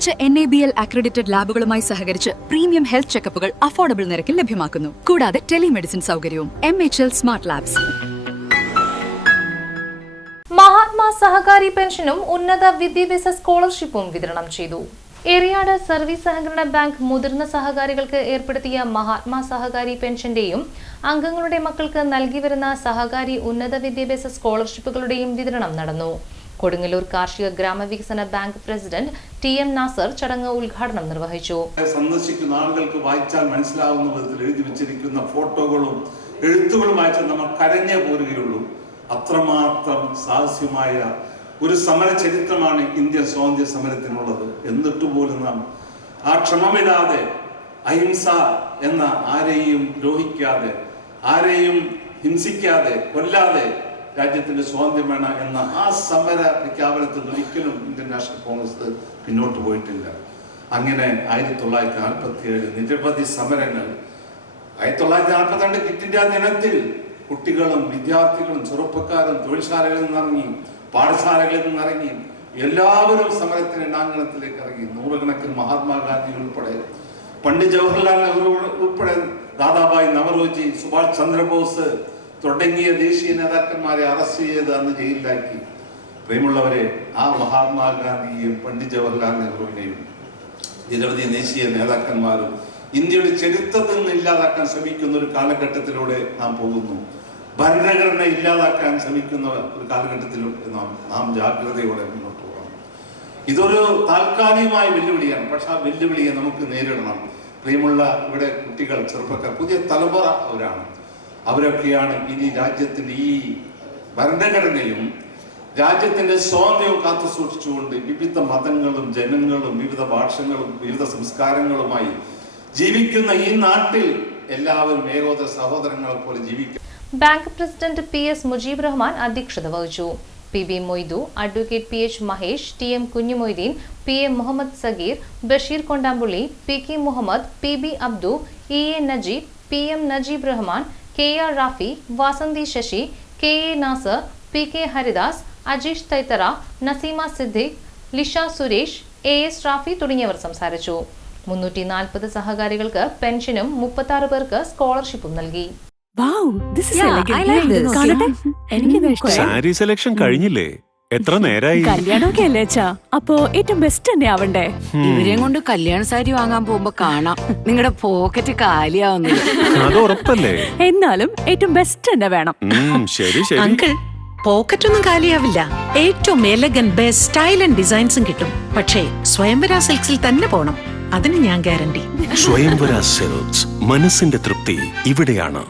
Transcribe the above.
മികച്ച NABL accredited ലാബുകളുമായി സഹകരിച്ച് premium health ചെക്കപ്പുകൾ affordable നിരക്കിൽ ലഭ്യമാക്കുന്നു. കൂടാതെ ടെലിമെഡിസിൻ സൗകര്യവും. MHL smart labs. മഹാത്മാ സഹകാരി പെൻഷനും ഉന്നത വിദ്യാഭ്യാസ സ്കോളർഷിപ്പും വിതരണം ചെയ്തു. എറിയാട് സർവീസ് സഹകരണ ബാങ്ക് മുതിർന്ന സഹകാരികൾക്ക് ഏർപ്പെടുത്തിയ മഹാത്മാ സഹകാരി പെൻഷന്റെയും അംഗങ്ങളുടെ മക്കൾക്ക് നൽകി വരുന്ന സഹകാരി ഉന്നത വിദ്യാഭ്യാസ സ്കോളർഷിപ്പുകളുടെയും വിതരണം നടന്നു. കൊടുങ്ങല്ലൂർ കാർഷിക ഗ്രാമവികസന ബാങ്ക് പ്രസിഡന്റ് TM നാസർ ചടങ്ങ് ഉദ്ഘാടനം നിർവഹിച്ചു. സന്ദർശിക്കുന്ന ആളുകൾക്ക് വായിച്ചാൽ മനസ്സിലാവുന്ന വിധത്തിൽ എഴുതി വെച്ചിരിക്കുന്ന ഫോട്ടോകളും എഴുത്തുകളും വായിച്ചാൽ നമ്മൾ കരഞ്ഞേ പോരുകയുള്ളൂ. അത്രമാത്രം സാഹസ്യമായ ഒരു സമര ചരിത്രമാണ് ഇന്ത്യൻ സ്വാതന്ത്ര്യ സമരത്തിനുള്ളത്. എന്നിട്ട് പോലും നാം ആ ക്ഷമമിടാതെ അഹിംസ എന്ന ആരെയും ദ്രോഹിക്കാതെ, ആരെയും ഹിംസിക്കാതെ, കൊല്ലാതെ രാജ്യത്തിന്റെ സ്വാതന്ത്ര്യം വേണം എന്ന ആ സമര പ്രഖ്യാപനത്തിൽ ഒരിക്കലും ഇന്ത്യൻ നാഷണൽ കോൺഗ്രസ് പിന്നോട്ട് പോയിട്ടില്ല. അങ്ങനെ 1947 നിരവധി സമരങ്ങൾ, 1942 ക്വിറ്റ് ഇന്ത്യ ദിനത്തിൽ കുട്ടികളും വിദ്യാർത്ഥികളും ചെറുപ്പക്കാരും തൊഴിൽശാലകളിൽ നിന്നിറങ്ങി, പാഠശാലകളിൽ നിന്നിറങ്ങി എല്ലാവരും സമരത്തിന് അംഗണത്തിലേക്ക് ഇറങ്ങി. നൂറുകണക്കിന് മഹാത്മാഗാന്ധി ഉൾപ്പെടെ, പണ്ഡിറ്റ് ജവഹർലാൽ നെഹ്റു ഉൾപ്പെടെ, ദാദാഭായ് നവറോജി, സുഭാഷ് ചന്ദ്രബോസ് തുടങ്ങിയ ദേശീയ നേതാക്കന്മാരെ അറസ്റ്റ് ചെയ്ത് അന്ന് ജയിലിലാക്കി. പ്രിയമുള്ളവരെ, ആ മഹാത്മാഗാന്ധിയെയും പണ്ഡിറ്റ് ജവഹർലാൽ നെഹ്റുവിനെയും നിരവധി ദേശീയ നേതാക്കന്മാരും ഇന്ത്യയുടെ ചരിത്രത്തിൽ നിന്ന് ഇല്ലാതാക്കാൻ ശ്രമിക്കുന്ന ഒരു കാലഘട്ടത്തിലൂടെ നാം പോകുന്നു. ഭരണഘടന ഇല്ലാതാക്കാൻ ശ്രമിക്കുന്ന ഒരു കാലഘട്ടത്തിലും നാം ജാഗ്രതയോടെ മുന്നോട്ട് പോകണം. ഇതൊരു താൽക്കാലികമായ വെല്ലുവിളിയാണ്. പക്ഷെ ആ വെല്ലുവിളിയെ നമുക്ക് നേരിടണം. പ്രിയമുള്ള ഇവിടെ കുട്ടികൾ, ചെറുപ്പക്കാർ, പുതിയ തലമുറ അവരൊക്കെയാണ് ഇനി രാജ്യത്തിന്റെ ഈ ഭരണഘടനയും രാജ്യത്തിന്റെ സ്വാതന്ത്ര്യവും കാത്തു സൂക്ഷിച്ചുകൊണ്ട് വിവിധ മതങ്ങളും ജനങ്ങളും വിവിധ ഭാഷകളും വിവിധ സംസ്കാരങ്ങളുമായി ജീവിക്കുന്ന ഈ നാട്ടിൽ എല്ലാവരും ഏകോദര സഹോദരങ്ങളെ പോലെ ജീവിക്കും. Bank president PS Mujeeb Rahman അധ്യക്ഷത വഹിച്ചു. PB Moidu, advocate PH Mahesh, TM Kunjumoideen, PA Muhammad Sageer, Basheer Kondampully, PK Muhammad, PB Abdu, EA Najeeb, PM Najeeb Rahman, KR Rafi, Vasanthi Sasi, KA Nasar, PK Haridas, Ajeesh Thaithara, Naseema Siddique, Lisha Suresh, AS Rafi തുടങ്ങിയവർ സംസാരിച്ചു. 340 സഹകാരികൾക്ക് പെൻഷനും 36 പേർക്ക് സ്കോളർഷിപ്പും നൽകി. സാരി സെലക്ഷൻ കഴിഞ്ഞില്ലേ? എത്ര നേരായി? കല്യാണമൊക്കെ അല്ലേ അച്ഛാ? അപ്പോ ഏറ്റവും ബെസ്റ്റ് തന്നെ ആവണ്ടേ? ഇവരെയും കൊണ്ട് കല്യാണ സാരി വാങ്ങാൻ പോകുമ്പോ കാണാം നിങ്ങളുടെ പോക്കറ്റ് കാലിയാവുന്നത്. അത് ഉറപ്പല്ലേ? എന്നാലും ഏറ്റവും ബെസ്റ്റ് തന്നെ വേണം. ശരി ശരി അങ്കിൾ, പോക്കറ്റ് ഒന്നും കാലിയാവില്ല. ഏറ്റവും എലഗൻ ബെസ്റ്റ് സ്റ്റൈൽ ആൻഡ് ഡിസൈൻസും കിട്ടും. പക്ഷേ സ്വയംവര സിൽക്സിൽ തന്നെ പോണം. അതിന് ഞാൻ ഗ്യാരണ്ടി. സ്വയംവര സിൽക്സ്, മനസ്സിന്റെ തൃപ്തി ഇവിടെയാണ്.